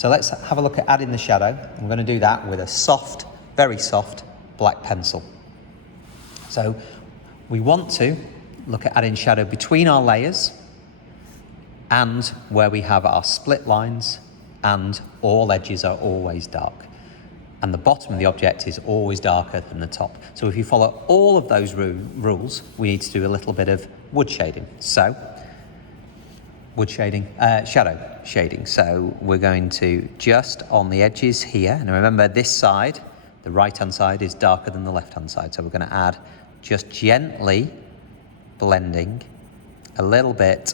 So let's have a look at adding the shadow. I'm going to do that with a soft, very soft black pencil. So we want to look at adding shadow between our layers and where we have our split lines and all edges are always dark. And the bottom of the object is always darker than the top. So if you follow all of those rules, we need to do a little bit of wood shading. So, shadow shading. So we're going to just on the edges here, and remember this side, the right-hand side is darker than the left-hand side. So we're going to add just gently blending a little bit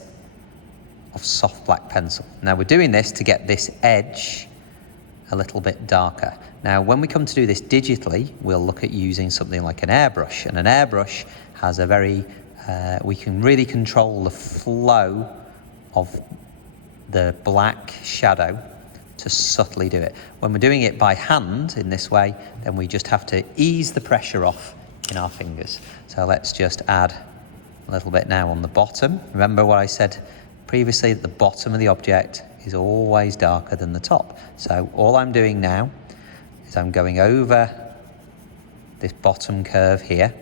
of soft black pencil. Now we're doing this to get this edge a little bit darker. Now, when we come to do this digitally, we'll look at using something like an airbrush. And an airbrush has a very, we can really control the flow of the black shadow to subtly do it. When we're doing it by hand in this way, then we just have to ease the pressure off in our fingers. So let's just add a little bit now on the bottom. Remember what I said previously, that the bottom of the object is always darker than the top. So all I'm doing now is I'm going over this bottom curve here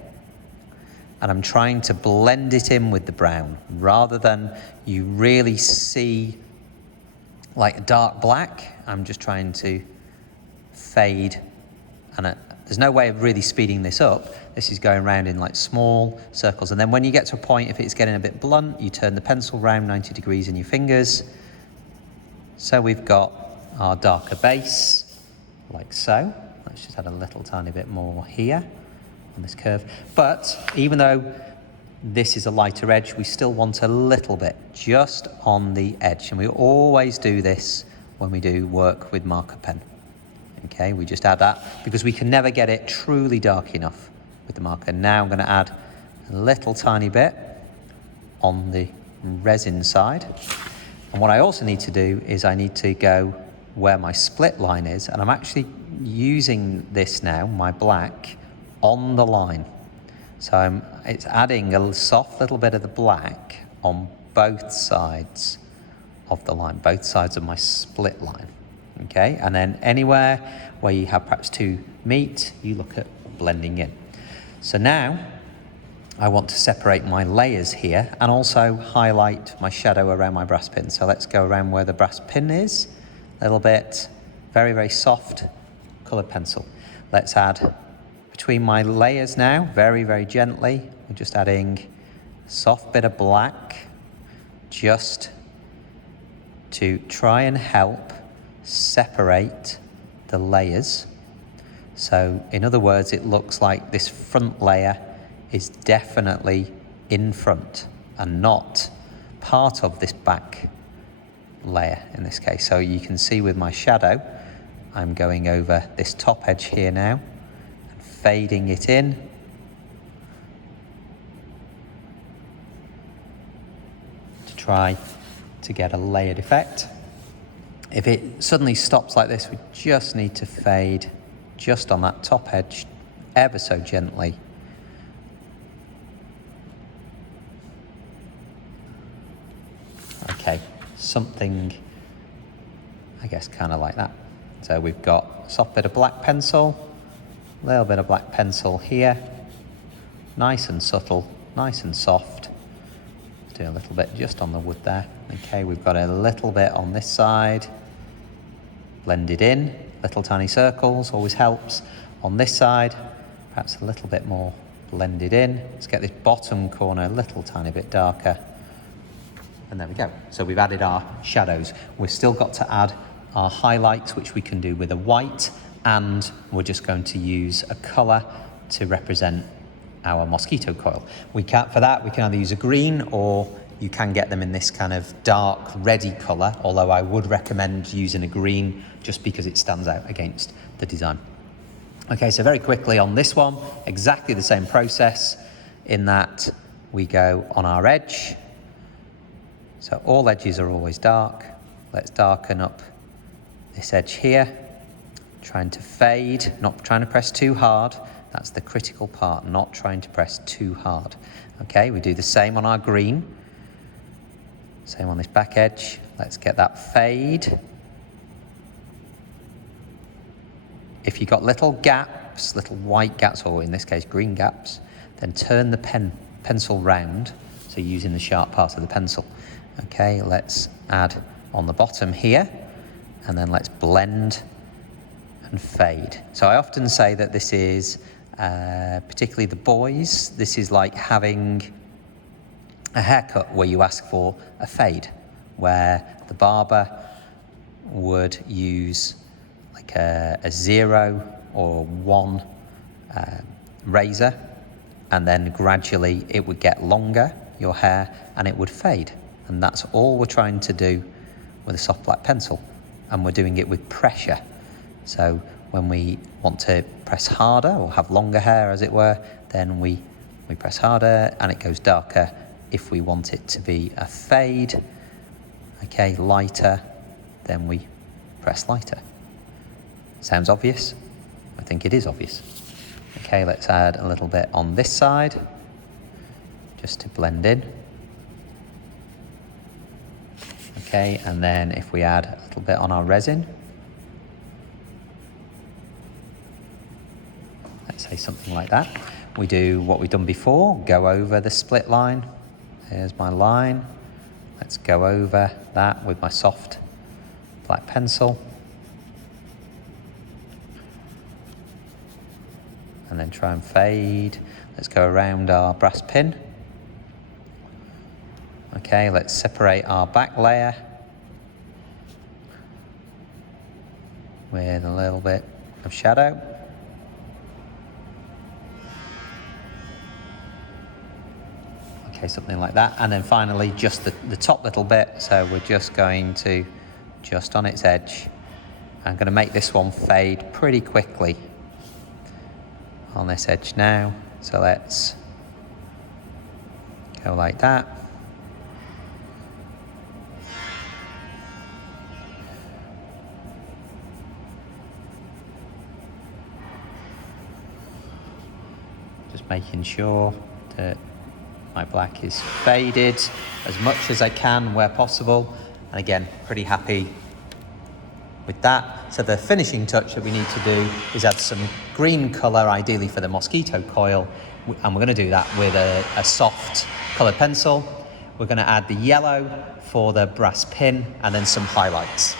and I'm trying to blend it in with the brown rather than you really see like a dark black. I'm just trying to fade, and there's no way of really speeding this up. This is going around in like small circles, and then when you get to a point, if it's getting a bit blunt, you turn the pencil round 90 degrees in your fingers. So we've got our darker base, like so. Let's just add a little tiny bit more here on this curve. But even though this is a lighter edge, we still want a little bit just on the edge. And we always do this when we do work with marker pen. Okay, we just add that because we can never get it truly dark enough with the marker. Now I'm going to add a little tiny bit on the resin side. And what I also need to do is I need to go where my split line is, and I'm actually using this now, my black, on the line. So it's adding a soft little bit of the black on both sides of the line, both sides of my split line. Okay, and then anywhere where you have perhaps two meet, you look at blending in. So now I want to separate my layers here and also highlight my shadow around my brass pin. So let's go around where the brass pin is, a little bit, very, very soft coloured pencil. Let's add between my layers now, very, very gently. We're just adding a soft bit of black just to try and help separate the layers. So in other words, it looks like this front layer is definitely in front and not part of this back layer in this case. So you can see with my shadow, I'm going over this top edge here now and fading it in. To try to get a layered effect. If it suddenly stops like this, we just need to fade just on that top edge ever so gently. Okay, something, I guess, kind of like that. So we've got a soft bit of black pencil, a little bit of black pencil here, nice and subtle, nice and soft. Do a little bit just on the wood there. Okay, we've got a little bit on this side, blended in, little tiny circles, always helps. On this side, perhaps a little bit more blended in. Let's get this bottom corner a little tiny bit darker. And there we go. So we've added our shadows. We've still got to add our highlights, which we can do with a white, and we're just going to use a colour to represent our mosquito coil. For that, we can either use a green, or you can get them in this kind of dark reddy colour, although I would recommend using a green just because it stands out against the design. Okay, so very quickly on this one, exactly the same process in that we go on our edge. So all edges are always dark. Let's darken up this edge here, trying to fade, not trying to press too hard. That's the critical part, not trying to press too hard. Okay, we do the same on our green. Same on this back edge. Let's get that fade. if you've got little gaps, little white gaps, or in this case green gaps, then turn the pencil round, so using the sharp part of the pencil. Okay, let's add on the bottom here, and then let's blend and fade. So I often say that this is, particularly the boys, this is like having a haircut where you ask for a fade, where the barber would use like a 0 or 1 razor, and then gradually it would get longer, your hair, and it would fade. And that's all we're trying to do with a soft black pencil, and we're doing it with pressure. So when we want to press harder or have longer hair, as it were, then we press harder and it goes darker. If we want it to be a fade, okay, lighter, then we press lighter. Sounds obvious? I think it is obvious. Okay, let's add a little bit on this side, just to blend in. Okay, and then if we add a little bit on our resin, let's say something like that. We do what we've done before, go over the split line. Here's my line. Let's go over that with my soft black pencil. And then try and fade. Let's go around our brass pin. Okay, let's separate our back layer with a little bit of shadow. Okay, something like that. And then finally, just the top little bit. So we're just going to, just on its edge, I'm going to make this one fade pretty quickly on this edge now. So let's go like that. Just making sure that my black is faded as much as I can where possible. And again, pretty happy with that. So the finishing touch that we need to do is add some green colour, ideally for the mosquito coil. And we're going to do that with a soft coloured pencil. We're going to add the yellow for the brass pin and then some highlights.